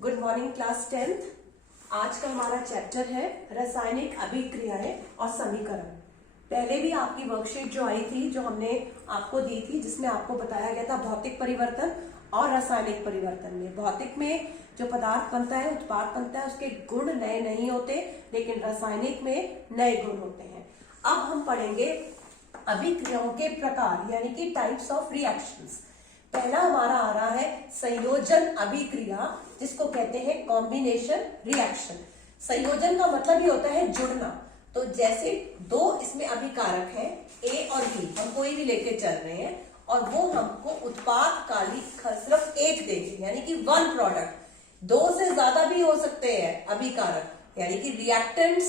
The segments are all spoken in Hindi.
Good morning class 10th। आज का हमारा चैप्टर है रासायनिक अभिक्रियाएं और समीकरण। पहले भी आपकी वर्कशीट जो आई थी, जो हमने आपको दी थी, जिसमें आपको बताया गया था भौतिक परिवर्तन और रासायनिक परिवर्तन में। भौतिक में जो पदार्थ बनता है, उत्पाद बनता है, उसके गुण नए नहीं होते, लेकिन रासायनिक में नए गुण होते हैं। अब हम पढ़ेंगे अभिक्रियाओं के प्रकार, यानी कि टाइप्स ऑफ रिएक्शंस। पहला हमारा आ रहा है संयोजन अभिक्रिया, जिसको कहते हैं कॉम्बिनेशन रिएक्शन। संयोजन का मतलब ही होता है जुड़ना। तो जैसे दो इसमें अभिकारक है ए और बी, हम कोई भी लेके चल रहे हैं और वो हमको उत्पाद का सिर्फ एक देंगे, यानी कि वन प्रोडक्ट। दो से ज्यादा भी हो सकते हैं अभिकारक, यानी कि रिएक्टेंट्स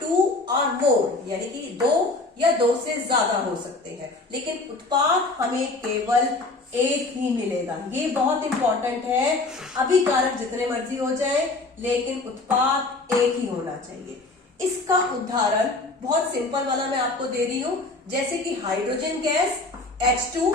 2 और मोर, यानी कि 2 या 2 से ज्यादा हो सकते हैं, लेकिन उत्पाद हमें केवल एक ही मिलेगा। ये बहुत इंपॉर्टेंट है। अभिकारक जितने मर्जी हो जाए, लेकिन उत्पाद एक ही होना चाहिए। इसका उदाहरण बहुत सिंपल वाला मैं आपको दे रही हूं, जैसे कि hydrogen gas H2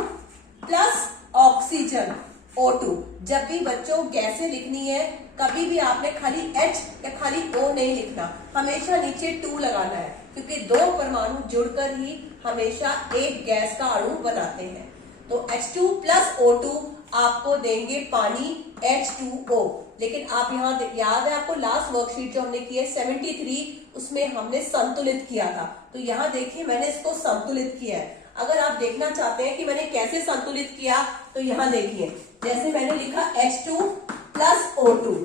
plus oxygen O2। जब भी बच्चों गैसें लिखनी है, कभी भी आपने खाली H या खाली O नहीं लिखना, हमेशा नीचे 2 लगाना है, क्योंकि दो परमाणु जुड़कर ही हमेशा एक गैस का अणु बनाते हैं। तो H2 प्लस O2 आपको देंगे पानी H2O। लेकिन आप यहाँ याद है आपको लास्ट वर्कशीट जो हमने की है 73, उसमें हमने संतुलित किया था। तो यहाँ देखिए मैंने इसको संतुलित किया है। अगर आप देखना चाहते हैं कि मैंने कैसे संतुलित किया, तो यहाँ देखिए, जैसे मैंने लिखा H2 प्लस O2,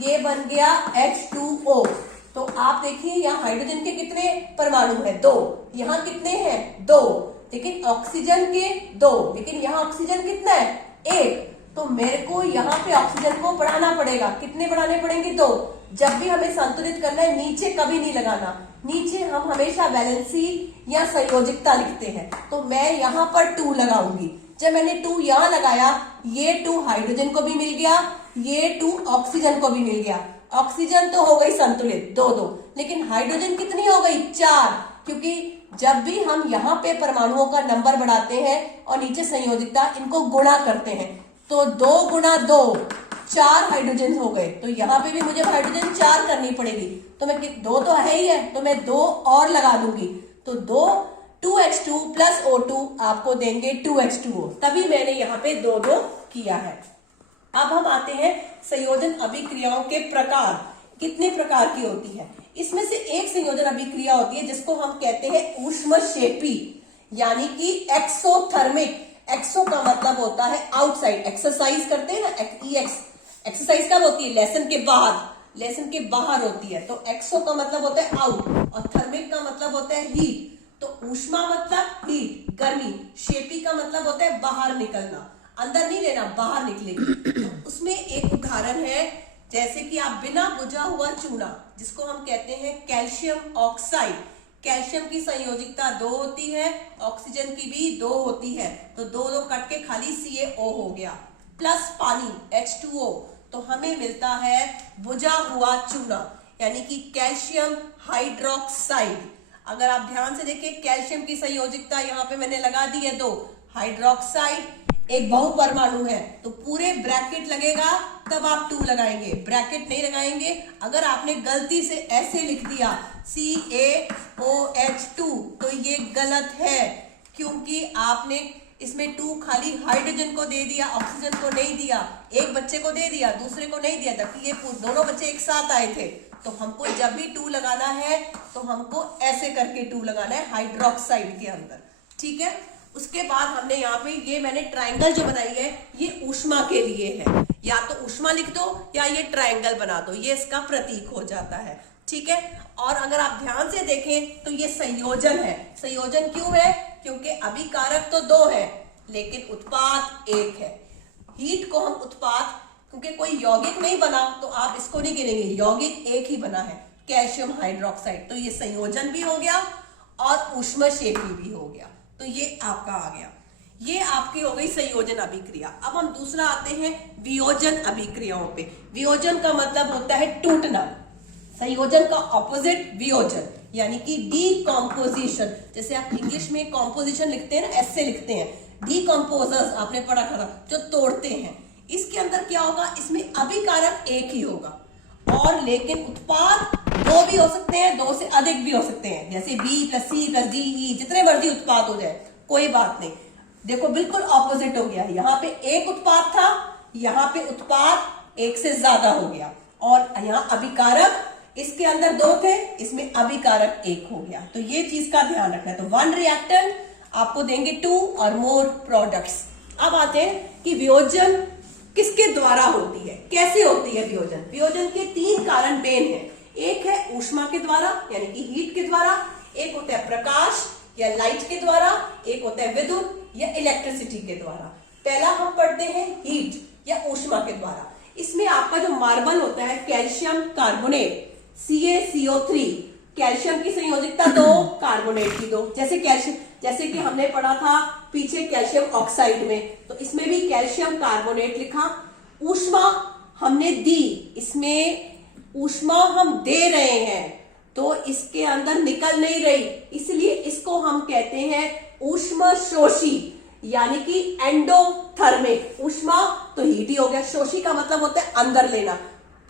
ये बन गया H2O। तो आप देखिए यहाँ हाइड्रोजन के कितने परमाणु हैं? 2। यहाँ कितने हैं? 2। लेकिन ऑक्सीजन के 2, लेकिन यहाँ ऑक्सीजन कितना है? 1। तो मेरे को यहाँ पे ऑक्सीजन को बढ़ाना पड़ेगा। कितने बढ़ाने पड़ेंगे? 2। जब भी हमें संतुलित करना है, नीचे कभी नहीं लगाना। नीचे हम हमेशा वैलेंसी या संयोजकता लिखते हैं। तो मैं यहाँ पर 2 लगाऊंगी। जब मैंने 2 यहाँ लगाया, ये 2 हाइड्रोजन को भी मिल गया, ये 2 ऑक्सीजन को भी मिल गया। ऑक्सीजन तो हो गई संतुलित 2-2, लेकिन हाइड्रोजन कितनी हो गई? 4, क्योंकि जब भी हम यहाँ पे परमाणुओं का नंबर बढ़ाते हैं और नीचे संयोजकता, इनको गुणा करते हैं, तो 2 गुणा 2 4 हाइड्रोजन हो गए। तो यहाँ पे भी मुझे हाइड्रोजन 4 करनी पड़ेगी। तो मैं 2 तो है ही है, तो मैं 2 और लगा दूंगी। तो 2H2 प्लस O2 आपको देंगे 2H2O। तभी मैंने यहाँ पे 2-2 किया है। अब हम आते हैं संयोजन अभिक्रियाओं के प्रकार। कितने प्रकार की होती है? इसमें से एक संयोजन अभिक्रिया होती है जिसको हम कहते हैं ऊष्मक्षेपी, यानी कि एक्सोथर्मिक। एक्सो का मतलब होता है आउटसाइड। एक्सरसाइज करते हैं ना, एक्सरसाइज कब होती है? लेसन के बाद। लेसन के बाहर होती है। तो एक्सो का मतलब होता है आउट, और थर्मिक का मतलब होता है हीट। तो ऊष्मा मतलब हीट, गर्मी। शेपी का मतलब होता है बाहर निकलना, अंदर नहीं लेना, बाहर निकलेगी। तो उसमें एक उदाहरण है, जैसे कि आप बिना बुझा हुआ चूना, जिसको हम कहते हैं कैल्शियम ऑक्साइड। कैल्शियम की संयोजकता 2 होती है, ऑक्सीजन की भी 2 होती है। तो 2-2 कट के खाली CaO हो गया, प्लस पानी H2O। तो हमें मिलता है बुझा हुआ चूना, यानी कि कैल्शियम हाइड्रोक्साइड। अगर आप ध्यान से देखें, कैल्शियम की संयोजकता यहाँ पे मैंने लगा दी है 2। हाइड्रोक्साइड एक बहुपरमाणु है, तो पूरे ब्रैकेट लगेगा, तब आप 2 लगाएंगे। ब्रैकेट नहीं लगाएंगे। अगर आपने गलती से ऐसे लिख दिया CaOH2, तो ये गलत है, क्योंकि आपने इसमें 2 खाली हाइड्रोजन को दे दिया, ऑक्सीजन को नहीं दिया। एक बच्चे को दे दिया, दूसरे को नहीं दिया, जबकि ये दोनों बच्चे एक साथ आए थे। तो हमको जब भी 2 लगाना है, तो हमको ऐसे करके 2 लगाना है हाइड्रोक्साइड के अंदर। ठीक है। उसके बाद हमने यहाँ पे ये मैंने ट्रायंगल जो बनाई है, ये ऊष्मा के लिए है। या तो ऊष्मा लिख दो या ये ट्रायंगल बना दो, ये इसका प्रतीक हो जाता है। ठीक है। और अगर आप ध्यान से देखें, तो ये संयोजन है। संयोजन क्यों है? क्योंकि अभिकारक तो 2 है, लेकिन उत्पाद 1 है। हीट को हम उत्पाद, क्योंकि कोई यौगिक नहीं बना, तो आप इसको नहीं गिनेंगे, यौगिक एक ही बना है, कैल्शियम हाइड्रोक्साइड। तो ये संयोजन भी हो गया और ऊष्मक्षेपी भी हो गया। तो ये आपका आ गया। ये आपकी हो गई संयोजन अभिक्रिया। अब हम दूसरा आते हैं वियोजन अभिक्रियाओं पे। वियोजन का मतलब होता है टूटना। संयोजन का ऑपोजिट वियोजन, यानी कि डीकॉम्पोजिशन। जैसे आप इंग्लिश में कॉम्पोजिशन लिखते हैं ना, ऐसे लिखते हैं। डीकॉम्पोजर्स आपने पढ़ा था, जो तोड़ते हैं। इसके अंदर क्या होगा, इसमें अभिकारक एक ही होगा, और लेकिन उत्पाद दो भी हो सकते हैं, दो से अधिक भी हो सकते हैं, जैसे B plus C plus D E, जितने मर्जी उत्पाद हो जाए कोई बात नहीं। देखो बिल्कुल ऑपोजिट हो गया, यहाँ पे एक उत्पाद था, यहाँ पे उत्पाद एक से ज्यादा हो गया, और यहाँ अभिकारक इसके अंदर दो थे, इसमें अभिकारक एक हो गया। तो ये चीज का ध्यान रखना है। तो वन रिएक्टेंट आपको देंगे 2 और मोर प्रोडक्ट्स। अब आते हैं कि वियोजन किसके द्वारा होती है, कैसे होती है वियोजन। वियोजन के 3 कारण मेन है। एक है ऊष्मा के द्वारा यानी कि हीट के द्वारा, एक होता है प्रकाश या लाइट के द्वारा, एक होता है विद्युत या इलेक्ट्रिसिटी के द्वारा। पहला हम पढ़ते हैं हीट या ऊष्मा के द्वारा। इसमें आपका जो मार्बल होता है कैल्शियम कार्बोनेट CaCO3, कैल्शियम की संयोजकता 2, कार्बोनेट की 2। जैसे कि हमने पढ़ा था पीछे कैल्शियम ऑक्साइड में, तो इसमें भी कैल्शियम कार्बोनेट लिखा। ऊष्मा हमने दी, इसमें ऊष्मा हम दे रहे हैं तो इसके अंदर निकल नहीं रही, इसलिए इसको हम कहते हैं ऊष्मा शोषी यानी कि एंडोथर्मिक। ऊष्मा तो हीट ही हो गया, शोषी का मतलब होता है अंदर लेना।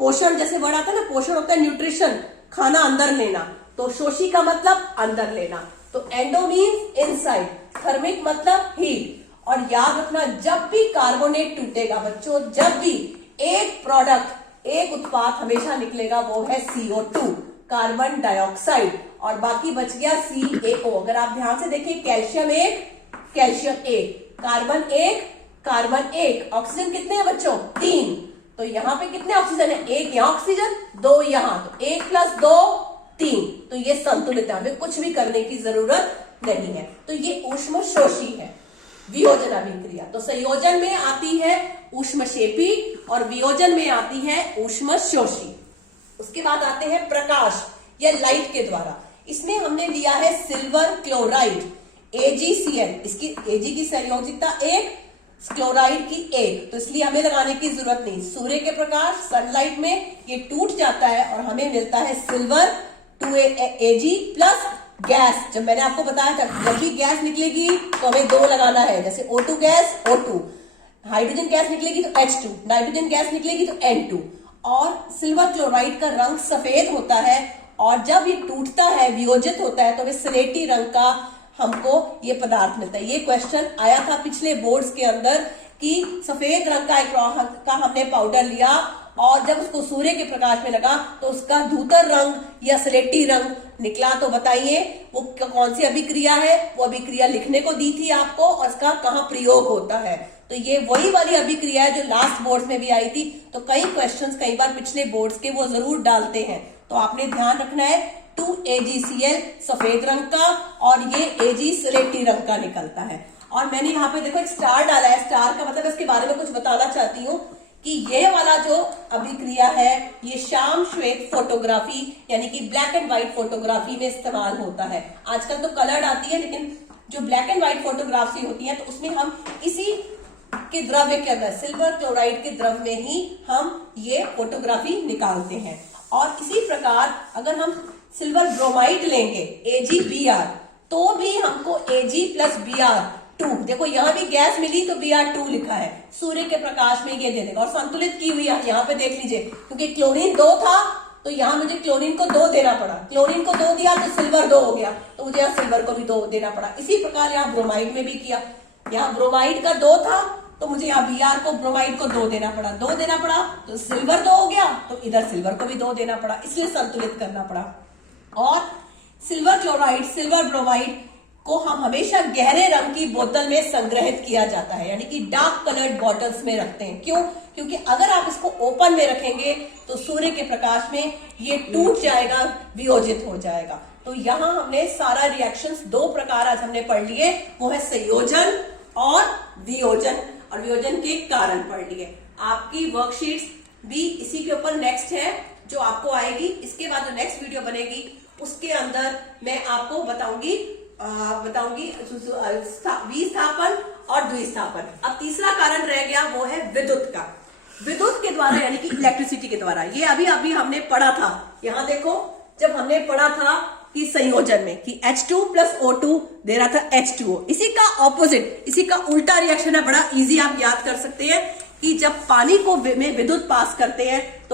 पोषण जैसे वर्ड आता है ना, पोषण होता है न्यूट्रिशन, खाना अंदर लेना, तो शोषी का मतलब अंदर लेना। तो एंडो मीन्स इनसाइड, थर्मिक मतलब हीट। और याद रखना जब भी कार्बोनेट टूटेगा बच्चों, जब भी एक प्रोडक्ट एक उत्पाद हमेशा निकलेगा वो है CO2 कार्बन डाइऑक्साइड, और बाकी बच गया CaO। अगर आप ध्यान से देखिए calcium 1 calcium 1, carbon 1 carbon 1, oxygen कितने हैं बच्चों 3, तो यहाँ पे कितने ऑक्सीजन है, 1 यहाँ ऑक्सीजन 2 यहाँ, तो 1 + 2 3, तो ये संतुलित है, हमें कुछ भी करने की जरूरत नहीं है। तो ये ऊष्मा शोषी है वियोजन अभिक्रिया। तो संयोजन में आती है ऊष्मक्षेपी और वियोजन में आती है ऊष्मा शोषी। उसके बाद आते हैं प्रकाश या लाइट के द्वारा। इसमें हमने लिया है सिल्वर क्लोराइड AgCl, इसकी Ag की संयोजकता 1, क्लोराइड की 1, तो इसलिए हमें लगाने की जरूरत नहीं। सूर्य के प्रकाश सनलाइट में ये टूट जाता है और हमें मिलता है सिल्वर 2Ag प्लस गैस। जब मैंने आपको बताया था जब भी गैस निकलेगी तो हमें 2 लगाना है, जैसे O2 gas O2, hydrogen gas निकलेगी तो H2, नाइट्रोजन गैस निकलेगी तो N2। और सिल्वर क्लोराइड का रंग सफेद होता है, और जब ये टूटता है वियोजित होता है तो वे स्लेटी रंग का हमको ये पदार्थ मिलता है। ये क्वेश्चन आया था पिछले बोर्ड्स के अंदर कि सफेद रंग का हमने पाउडर लिया और जब उसको सूर्य के प्रकाश में लगा तो उसका धूतर रंग या स्लेटी रंग निकला। तो बताइए वो कौन सी अभिक्रिया है, वो अभिक्रिया लिखने को दी थी आपको और इसका कहाँ प्रयोग होता है। तो ये वही वाली अभिक्रिया है जो लास्ट बोर्ड में भी आई थी। तो कई क्वेश्चंस कई बार पिछले बोर्ड्स के वो जरूर डालते हैं, तो आपने ध्यान रखना है 2AgCl सफेद रंग का और ये Ag स्लेटी रंग का निकलता है। और मैंने यहाँ पे देखो एक स्टार डाला है, स्टार का मतलब इसके बारे में कुछ बताना चाहती हूँ कि ये वाला जो अभिक्रिया है ये श्याम श्वेत फोटोग्राफी यानी कि ब्लैक एंड व्हाइट फोटोग्राफी में इस्तेमाल होता है। आजकल तो कलर्ड आती है, लेकिन जो ब्लैक एंड व्हाइट फोटोग्राफी होती है तो उसमें हम इसी के द्रव्य के अंदर सिल्वर क्लोराइड के द्रव में ही हम ये फोटोग्राफी निकालते हैं। और इसी प्रकार अगर हम सिल्वर ब्रोमाइड लेंगे AgBr तो भी हमको Ag + Br2, देखो यहाँ भी गैस मिली तो Br2 लिखा है, सूर्य के प्रकाश में ये दे देगा। और संतुलित की हुई है यहाँ पे देख लीजिए, क्योंकि क्लोरीन 2 था तो यहाँ मुझे क्लोरीन को 2 देना पड़ा, क्लोरीन को 2 दिया तो सिल्वर 2 हो गया, तो मुझे यहाँ सिल्वर को भी 2 देना पड़ा। इसी प्रकार यहाँ ब्रोमाइड में भी किया, यहाँ ब्रोमाइड का 2 था तो मुझे यहाँ Br को ब्रोमाइड को 2 देना पड़ा, 2 देना पड़ा तो सिल्वर 2 हो गया, तो इधर सिल्वर को भी 2 देना पड़ा, इसलिए संतुलित करना पड़ा। और सिल्वर क्लोराइड सिल्वर ब्रोमाइड को हम हमेशा गहरे रंग की बोतल में संग्रहित किया जाता है, यानी कि डार्क कलर्ड बॉटल्स में रखते हैं। क्यों? क्योंकि अगर आप इसको ओपन में रखेंगे तो सूर्य के प्रकाश में ये टूट जाएगा, वियोजित हो जाएगा। तो यहाँ हमने सारा रिएक्शंस 2 प्रकार आज हमने पढ़ लिए, वो है संयोजन और वियोजन, और वियोजन के कारण पढ़ लिए। आपकी वर्कशीट्स भी इसी के ऊपर नेक्स्ट है जो आपको आएगी। इसके बाद जो नेक्स्ट वीडियो बनेगी उसके अंदर मैं आपको बताऊंगी विस्थापन और द्विस्थापन। अब तीसरा कारण रह गया वो है विद्युत का, विद्युत के द्वारा यानी कि इलेक्ट्रिसिटी के द्वारा। ये अभी हमने पढ़ा था, यहाँ देखो जब हमने पढ़ा था कि संयोजन में कि H2 + O2 दे रहा था H2O, इसी का ऑपोजिट, इसी का उल्टा रिएक्शन है, बड़ा इजी आप याद कर सकते हैं कि जब पानी को में विद्युत पास करते हैं तो